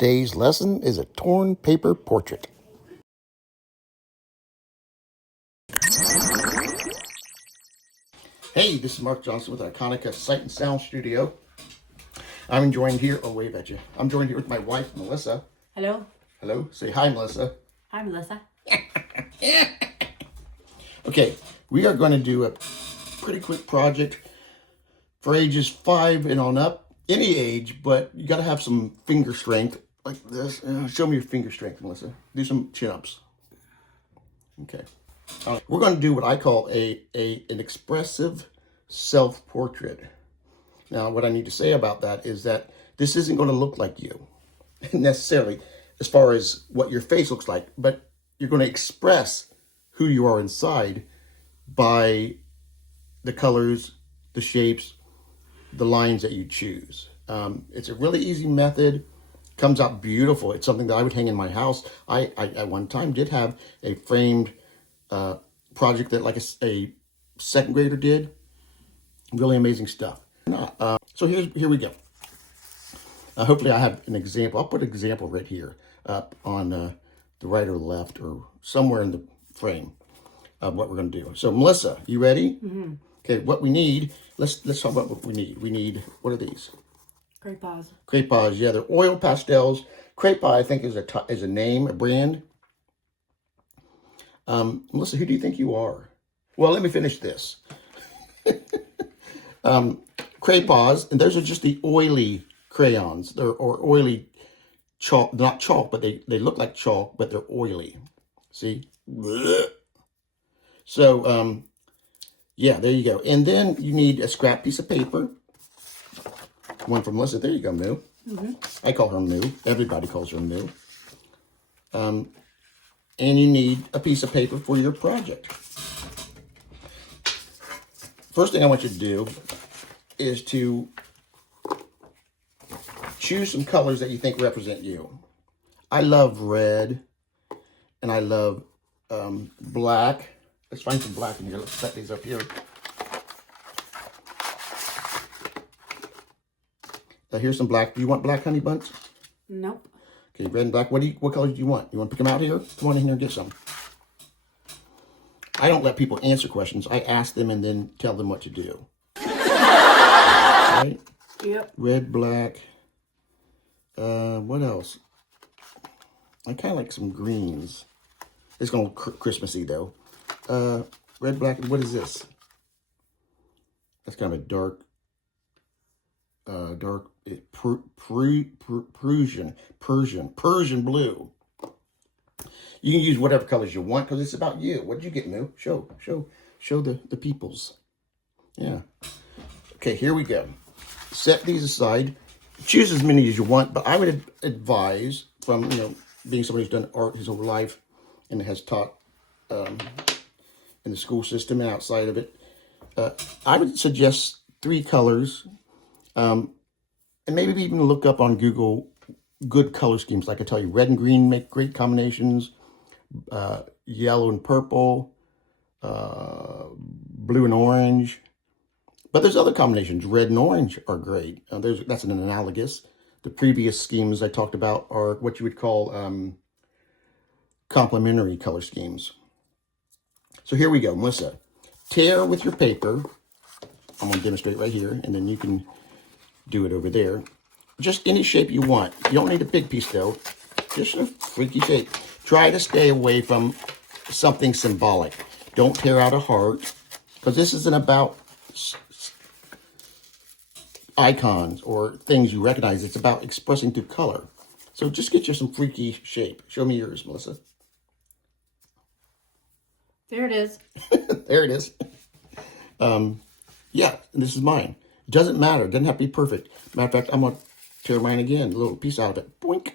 Today's lesson is a torn paper portrait. Hey, this is Mark Johnson with Iconica Sight and Sound Studio. I'm joined here, oh wave at you. I'm joined here with my wife, Melissa. Hello. Hello, say hi, Melissa. Hi, Melissa. Okay, we are going to do a pretty quick project for ages 5 and on up. Any age, but you got to have some finger strength like this. Show me your finger strength, Melissa. Do some chin-ups. Okay. We're going to do what I call an expressive self-portrait. Now, what I need to say about that is that this isn't going to look like you necessarily as far as what your face looks like, but you're going to express who you are inside by the colors, the shapes, the lines that you choose. It's a really easy method. Comes out beautiful. It's something that I would hang in my house. I at one time did have a framed project that like a second grader did. Really amazing stuff. So here we go. Hopefully I have an example. I'll put an example right here up on the right or left or somewhere in the frame of what we're going to do. So Melissa, you ready? Mm-hmm. Okay, what we need, let's talk about what we need. We need, what are these? Crepe paws. Crepe paws, yeah, they're oil pastels. Crepe pie, I think, is a name, a brand. Melissa, who do you think you are? Well, let me finish this. Crepe paws, and those are just the oily crayons. They're oily chalk, not chalk, but they look like chalk, but they're oily. See? So, yeah, there you go. And then you need a scrap piece of paper. One from Melissa. There you go, Moo. Mm-hmm. I call her Moo. Everybody calls her Moo. And you need a piece of paper for your project. First thing I want you to do is to choose some colors that you think represent you. I love red, and I love black. Let's find some black in here. Let's set these up here. Here's some black. Do you want black honey buns? Nope. Okay, red and black. What colors do you want? You want to pick them out here? Come on in here and get some. I don't let people answer questions. I ask them and then tell them what to do. Right? Yep. Red, black. What else? I kind of like some greens. It's going to look Christmassy though. Red, black. What is this? That's kind of a dark Persian blue. You can use whatever colors you want because it's about you. What did you get, Moo? Show the peoples. Yeah. Okay, here we go. Set these aside. Choose as many as you want, but I would advise, from being somebody who's done art his whole life and has taught in the school system and outside of it, I would suggest 3 colors. And maybe even look up on Google good color schemes. Like I tell you, red and green make great combinations. Yellow and purple, blue and orange. But there's other combinations. Red and orange are great. That's an analogous. The previous schemes I talked about are what you would call complementary color schemes. So here we go, Melissa. Tear with your paper. I'm going to demonstrate right here, and then you can do it over there. Just any shape you want. You don't need a big piece though. Just a freaky shape. Try to stay away from something symbolic. Don't tear out a heart, because this isn't about icons or things you recognize. It's about expressing through color. So just get you some freaky shape. Show me yours, Melissa. There it is. There it is. Yeah, this is mine. It doesn't matter. It doesn't have to be perfect. Matter of fact, I'm going to tear mine again. A little piece out of it. Boink.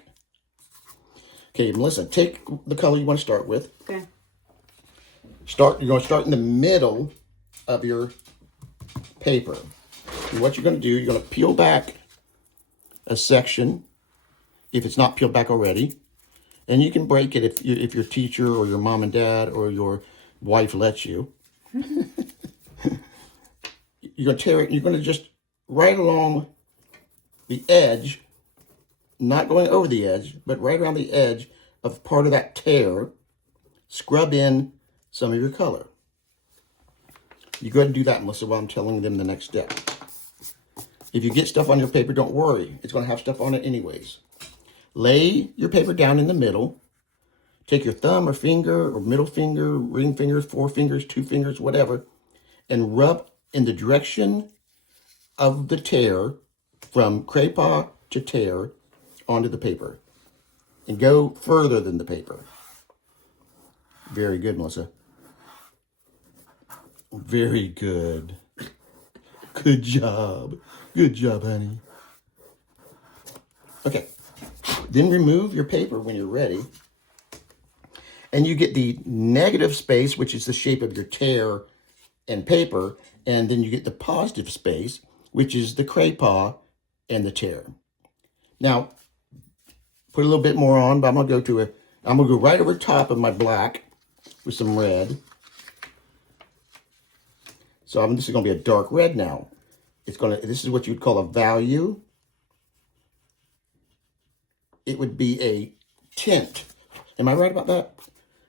Okay, Melissa, take the color you want to start with. Okay. You're going to start in the middle of your paper. And what you're going to do, you're going to peel back a section, if it's not peeled back already. And you can break it if your teacher or your mom and dad or your wife lets you. You're going to tear it, and you're going to just right along the edge not going over the edge, but right around the edge of part of that tear, scrub in some of your color. You go ahead and do that, Melissa, while I'm telling them the next step. If you get stuff on your paper, don't worry. It's going to have stuff on it anyways. Lay your paper down in the middle. Take your thumb or finger or middle finger, ring fingers, 4 fingers, 2 fingers, whatever, and rub in the direction of the tear from crepas to tear onto the paper. And go further than the paper. Very good, Melissa. Very good. Good job. Good job, honey. Okay. Then remove your paper when you're ready. And you get the negative space, which is the shape of your tear and paper. And then you get the positive space, which is the crepas and the tear. Now, put a little bit more on, but I'm gonna go right over top of my black with some red. So this is gonna be a dark red now. This is what you'd call a value. It would be a tint. Am I right about that?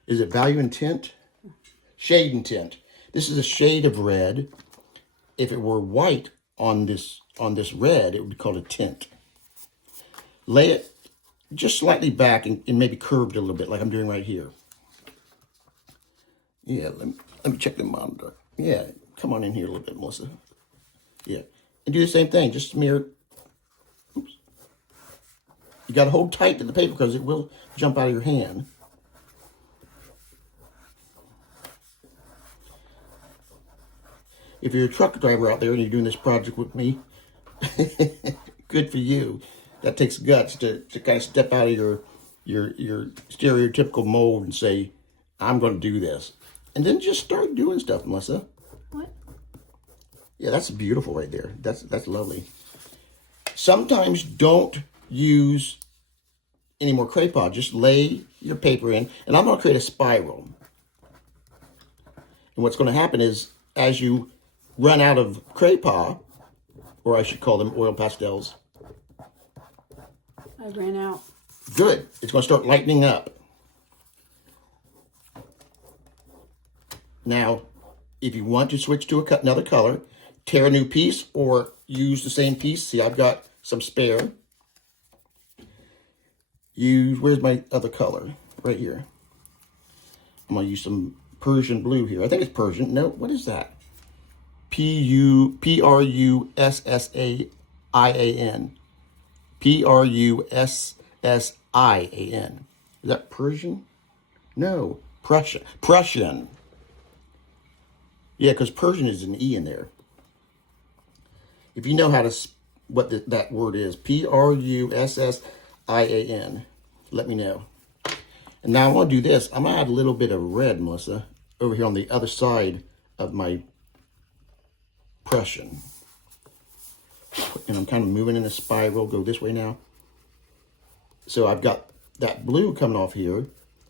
Is it value and tint? Shade and tint. This is a shade of red. If it were white on this red, it would be called a tint. Lay it just slightly back and maybe curved a little bit, like I'm doing right here. Yeah, let me check the monitor. Yeah, come on in here a little bit, Melissa. Yeah, and do the same thing. Just smear. Oops. You got to hold tight to the paper because it will jump out of your hand. If you're a truck driver out there and you're doing this project with me, good for you. That takes guts to kind of step out of your stereotypical mold and say, I'm going to do this. And then just start doing stuff, Melissa. What? Yeah, that's beautiful right there. That's lovely. Sometimes don't use any more crepas. Just lay your paper in. And I'm going to create a spiral. And what's going to happen is as you run out of crepas, or I should call them oil pastels. I ran out. Good. It's going to start lightening up. Now, if you want to switch to another color, tear a new piece or use the same piece. See, I've got some spare. Where's my other color? Right here. I'm going to use some Persian blue here. I think it's Persian. No, what is that? P-R-U-S-S-A-I-A-N. P-R-U-S-S-I-A-N. Is that Persian? No, Prussian. Yeah, because Persian is an E in there. If you know how to, what that word is, P-R-U-S-S-I-A-N, let me know. And now I want to do this. I'm going to add a little bit of red, Melissa, over here on the other side of my Prussian. And I'm kind of moving in a spiral, go this way now. So I've got that blue coming off here.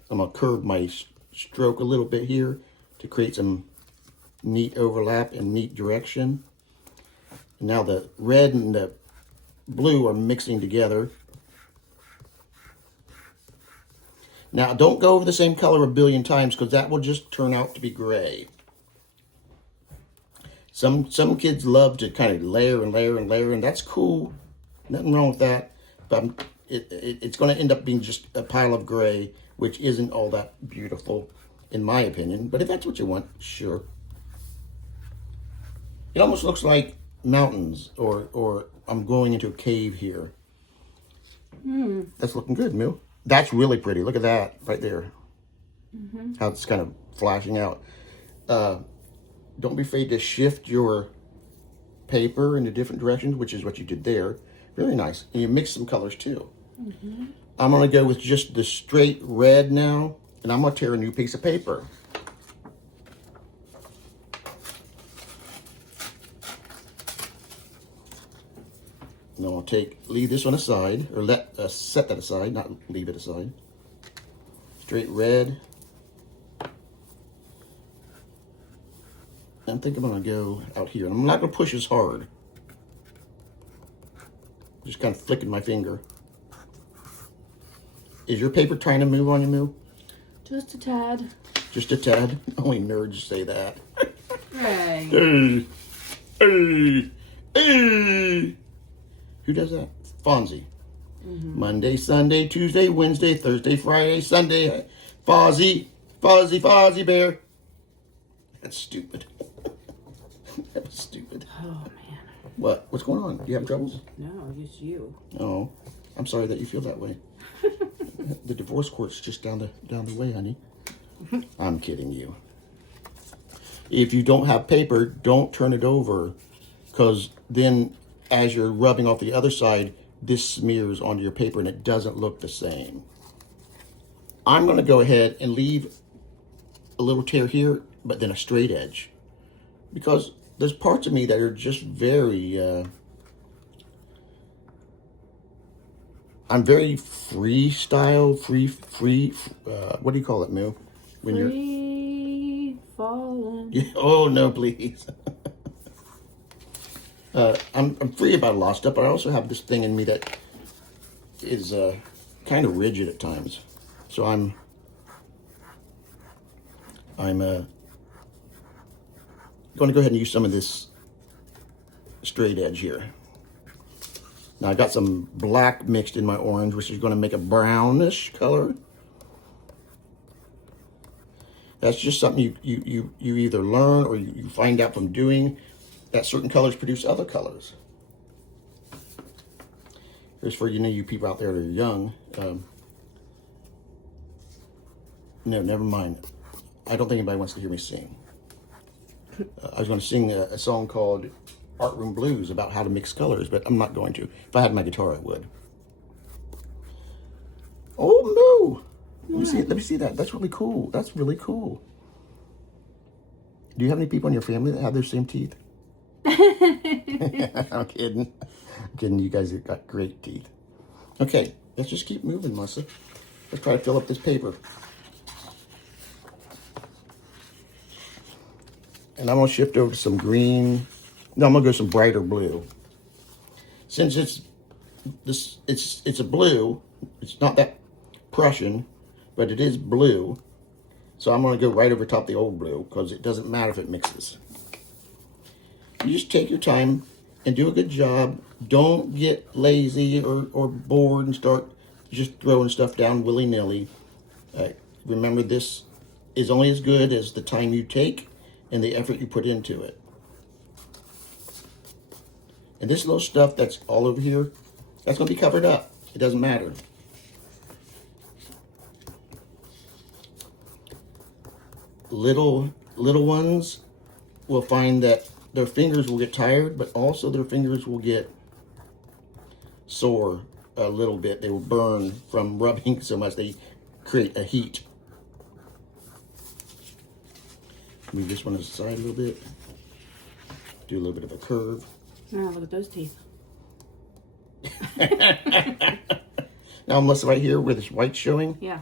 I'm going to curve my stroke a little bit here to create some neat overlap and neat direction. And now the red and the blue are mixing together. Now don't go over the same color a billion times because that will just turn out to be gray. Some kids love to kind of layer and layer and layer, and that's cool. Nothing wrong with that. But it's going to end up being just a pile of gray, which isn't all that beautiful, in my opinion. But if that's what you want, sure. It almost looks like mountains, or I'm going into a cave here. That's looking good, Mill. That's really pretty. Look at that right there. How it's kind of flashing out. Don't be afraid to shift your paper into different directions, which is what you did there. Very nice. And you mix some colors too. I'm going to go with just the straight red now, and I'm going to tear a new piece of paper. And I'll leave this one aside, or set that aside, not leave it aside. Straight red. I think I'm going to go out here. And I'm not going to push as hard. Just kind of flicking my finger. Is your paper trying to move on you, Moo? Just a tad. Just a tad? Only nerds say that. Right. Hey, hey, hey. Who does that? Fonzie. Monday, Sunday, Tuesday, Wednesday, Thursday, Friday, Sunday. Fozzie, Fozzie, Fozzie Bear. That's stupid. That was stupid. Oh, man. What? What's going on? Do you have troubles? No, just you. Oh, I'm sorry that you feel that way. The divorce court's just down the way, honey. I'm kidding you. If you don't have paper, don't turn it over, because then as you're rubbing off the other side, this smears onto your paper and it doesn't look the same. I'm going to go ahead and leave a little tear here, but then a straight edge, because there's parts of me that are just very I'm very freestyle, what do you call it, Moo? When Free falling. you're, oh no, please. I'm free about a lot of stuff, but I also have this thing in me that is kind of rigid at times. So I'm going to go ahead and use some of this straight edge here. Now I got some black mixed in my orange, which is going to make a brownish color. That's just something you either learn or you find out from doing, that certain colors produce other colors. Here's for you people out there that are young. No, never mind. I don't think anybody wants to hear me sing. I was going to sing a song called Art Room Blues about how to mix colors, but I'm not going to. If I had my guitar, I would. Oh, Moo! Let me see that. That's really cool. That's really cool. Do you have any people in your family that have those same teeth? I'm kidding. I'm kidding. You guys have got great teeth. Okay, let's just keep moving, Melissa. Let's try to fill up this paper. And I'm going to shift over to some green. No, I'm going to go some brighter blue. Since it's a blue, it's not that Prussian, but it is blue. So I'm going to go right over top the old blue, because it doesn't matter if it mixes. You just take your time and do a good job. Don't get lazy or bored and start just throwing stuff down willy-nilly. Remember, this is only as good as the time you take and the effort you put into it. And this little stuff that's all over here, that's going to be covered up. It doesn't matter. Little ones will find that their fingers will get tired, but also their fingers will get sore a little bit. They will burn from rubbing so much. They create a heat. Move this one aside a little bit. Do a little bit of a curve. Oh, look at those teeth. Now, Melissa, right here where this white's showing, Yeah.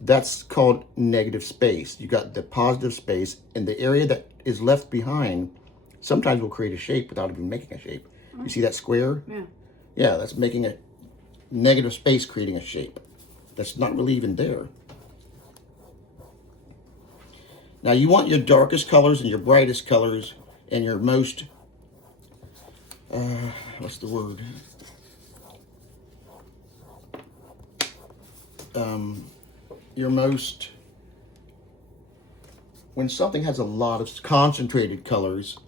that's called negative space. You got the positive space, and the area that is left behind sometimes will create a shape without even making a shape. You see that square? Yeah. Yeah, that's making a negative space, creating a shape. That's not really even there. Now, you want your darkest colors and your brightest colors and your most, what's the word? Your most, when something has a lot of concentrated colors,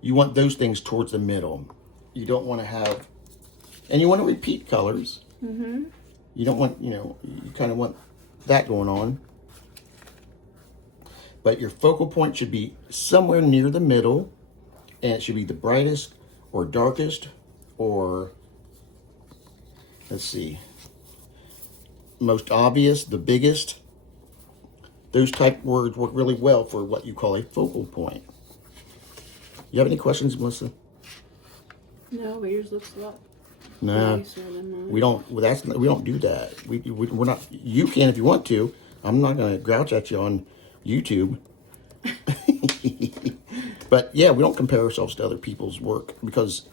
you want those things towards the middle. You don't want to have, and you want to repeat colors. Mm-hmm. You don't want, you kind of want that going on. But your focal point should be somewhere near the middle, and it should be the brightest or darkest or, let's see, most obvious, the biggest. Those type words work really well for what you call a focal point. You have any questions, Melissa? No, but yours looks a lot Nah, nicer than mine. we don't. Well, we don't do that. We're not. You can if you want to. I'm not going to grouch at you on YouTube. But yeah, we don't compare ourselves to other people's work, because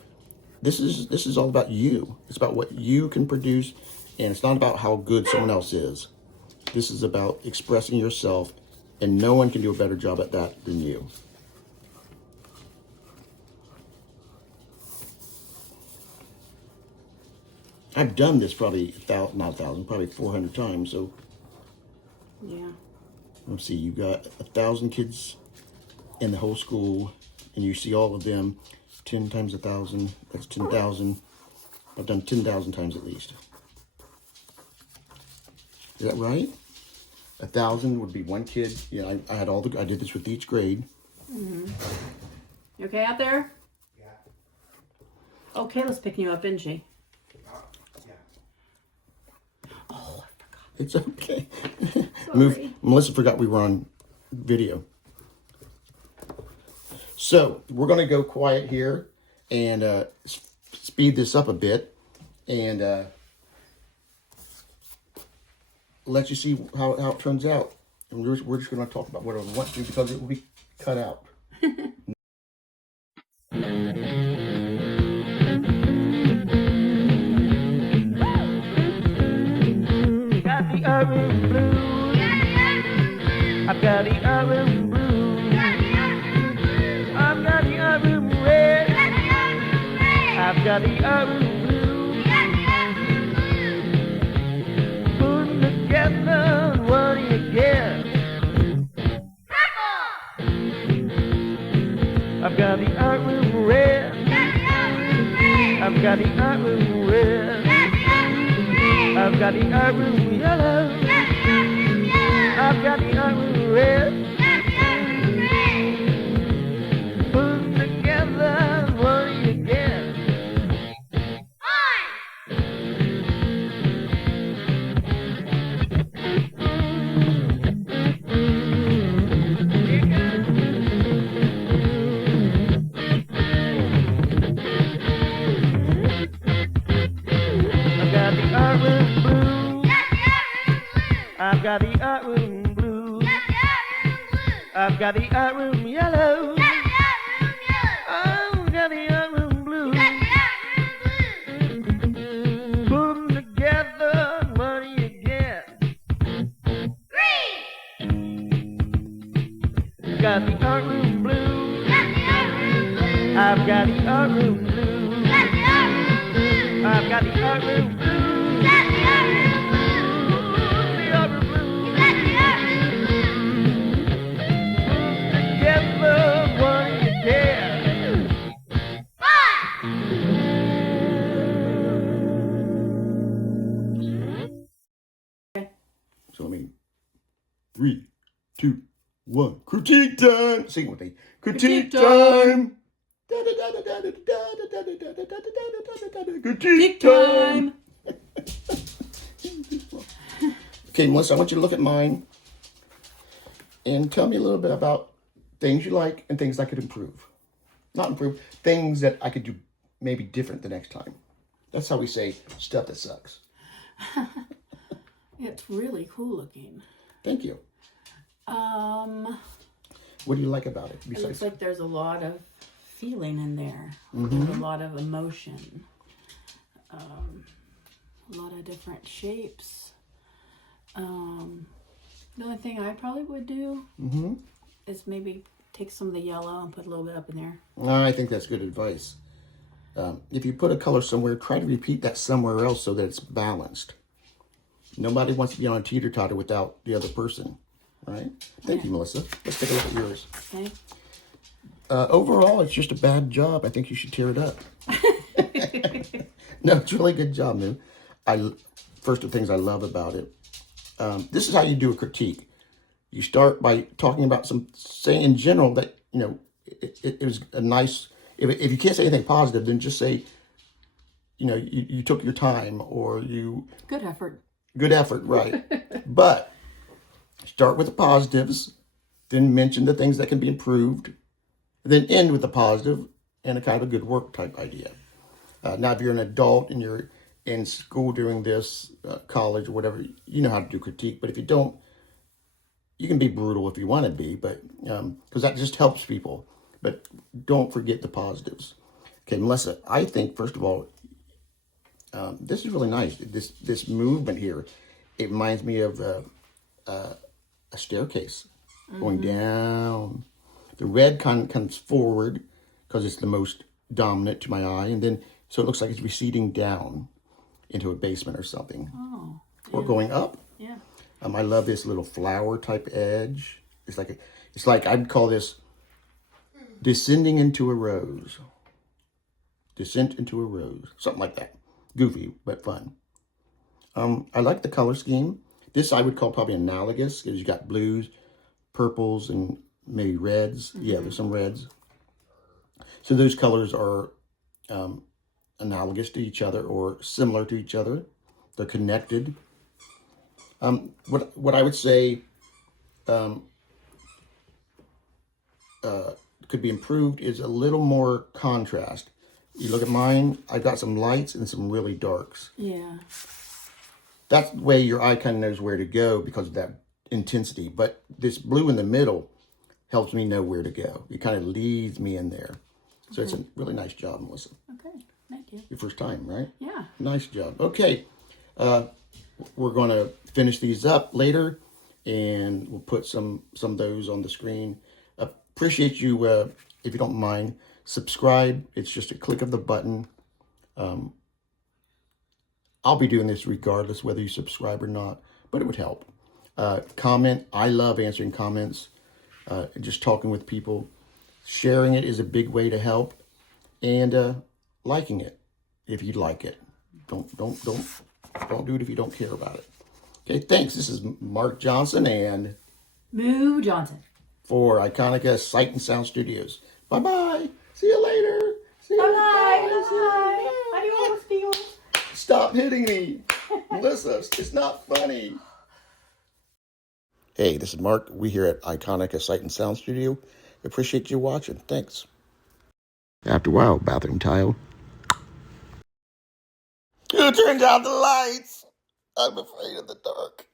this is all about you. It's about what you can produce And it's not about how good someone else is. This is about expressing yourself, and no one can do a better job at that than you. I've done this probably probably 400 times. So Yeah. let's see, you got 1,000 kids in the whole school, and you see all of them. 10 times 1,000, that's 10,000. I've done 10,000 times at least. Is that right? 1,000 would be one kid. Yeah, I did this with each grade. You okay out there? Yeah. Oh, Kayla's picking you up, isn't she? Yeah. Oh, I forgot. It's okay. Sorry. Melissa forgot we were on video. So we're going to go quiet here and speed this up a bit and let you see how it turns out. And we're just going to talk about what I want to because it will be cut out. Got the urban blues. I've got the urban blues. I've got the urban red. I've got the urban blues. Putting together, what do you get? I've got the urban red. I've got the urban red. I've got the urban yellow. I've got the urban red. Put together, what do you get? I've got the urban blue. I've got the urban blue. I've got the urban yellow. I've got the urban blue. Put 'em together, what do you get? I've got the urban blue. I've got the urban blue. I've got the urban blue. The urban blue. Together, what do you get? So 3, 2, 1. Critique time. Sing with me. Critique time. Critique time. Okay, Melissa, I want you to look at mine and tell me a little bit about things you like and things I could improve. Not improve, things that I could do maybe different the next time. That's how we say stuff that sucks. It's really cool looking. Thank you. What do you like about it? It looks like there's a lot of feeling in there. Mm-hmm. There's a lot of emotion. A lot of different shapes. The only thing I probably would do is maybe take some of the yellow and put a little bit up in there. I think that's good advice. If you put a color somewhere, try to repeat that somewhere else so that it's balanced. Nobody wants to be on a teeter-totter without the other person, right? Thank you, Melissa. Let's take a look at yours. Okay. Overall, it's just a bad job. I think you should tear it up. No, it's a really good job, man. First of the things I love about it. This is how you do a critique. You start by talking about saying in general that, it was a nice, if you can't say anything positive, then just say, you took your time or you... Good effort. Good effort, right. But start with the positives, then mention the things that can be improved, then end with the positive and a kind of a good work type idea. Now, if you're an adult and you're in school doing this, college or whatever, you know how to do critique. But if you don't, you can be brutal if you want to be, but because that just helps people. But don't forget the positives. Okay, Melissa, I think, first of all, This is really nice. This movement here, it reminds me of a staircase going down. The red kind of comes forward because it's the most dominant to my eye, and then so it looks like it's receding down into a basement or something, Oh. or going up. Yeah. I love this little flower type edge. It's like I'd call this descending into a rose. Descent into a rose, something like that. Goofy but fun. I like the color scheme. This I would call probably analogous because you got blues, purples, and maybe reds. Yeah, there's some reds. So those colors are analogous to each other or similar to each other. They're connected. What I would say could be improved is a little more contrast. You look at mine, I've got some lights and some really darks. Yeah. That's the way your eye kind of knows where to go because of that intensity. But this blue in the middle helps me know where to go. It kind of leads me in there. So it's a really nice job, Melissa. Okay. Thank you. Your first time, right? Yeah. Nice job. Okay. We're going to finish these up later, and we'll put some of those on the screen. Appreciate you, if you don't mind, subscribe. It's just a click of the button. I'll be doing this regardless whether you subscribe or not, but it would help. Comment. I love answering comments, just talking with people. Sharing it is a big way to help, and liking it if you like it. Don't do it if you don't care about it. Okay, thanks. This is Mark Johnson and Moo Johnson. for Iconica Sight and Sound Studios. Bye-bye. See you later. See you. Bye. See you. Bye. Adios. Stop hitting me. Melissa, it's not funny. Hey, this is Mark. We here at Iconica Sight and Sound Studio. Appreciate you watching. Thanks. After a while, bathroom tile. Who turned out the lights? I'm afraid of the dark.